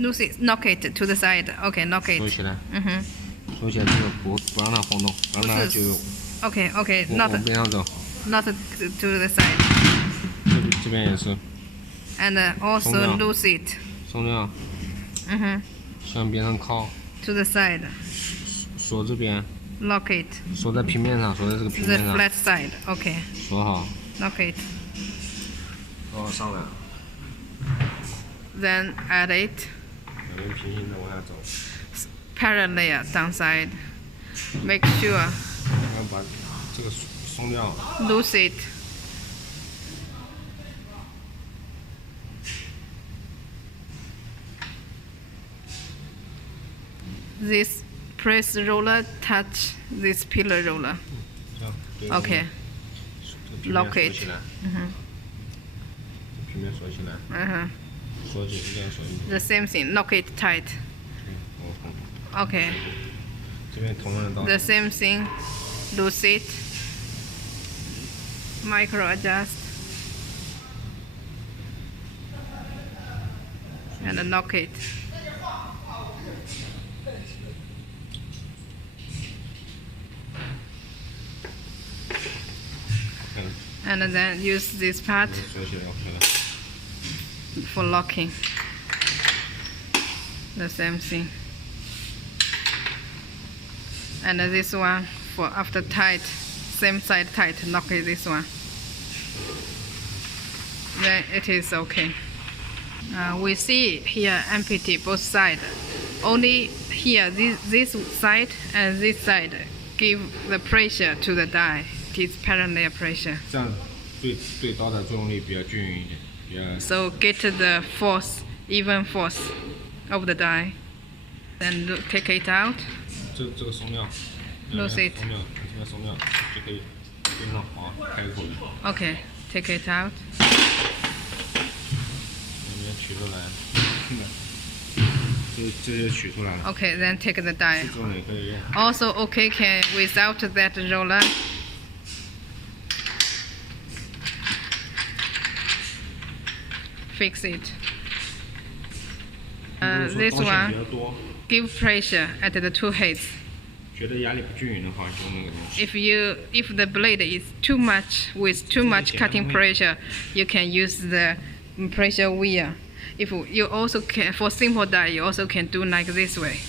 Loose it, knock it to the side. Okay, knock it. 锁起来。嗯锁起来，这个不让它晃动，让它就Okay, okay, 往 not 边上走。not to the side. 这边也是。And also loose it. 松掉。向边上靠。To the side. 锁这边。Lock it. 锁在平面上，锁在这个平面上。 The flat side. Okay. 锁好。Lock it. 哦，上来。Then add it. 两边平行的往下走。Parallel downside. Make sure. 要把这个松掉。Loose it. This press roller touch this pillar roller. Okay. Lock it. 平面锁起来。锁紧，一定要锁紧。The same thing. Lock it tight. Okay. 这边同样的道理。The same thing. Loose it. Micro adjust. And knock it. And then use this part for locking. The same thing. And this one for after tight, same side tight, knock it this one. Then it is okay. We see here empty both sides. Only here this side and this side give the pressure to the die. It is parallel pressure. 这样对刀的作用力比较均匀一点，比较。So get the force, even force of the die. Then take it out. 这个松掉。Lose it. 松掉，这边松掉就可以边上滑开口的。Okay, take it out. 这边取出来。这就取出来了。Okay, then take the die. 这种也可以用。Also, okay, can without that roller. Fix it. This one give pressure at the two heads. 觉得压力不均匀的话，用那个东西。If the blade is too much with too much cutting pressure, you can use the pressure wheel. If you also can for simple die, you also can do like this way.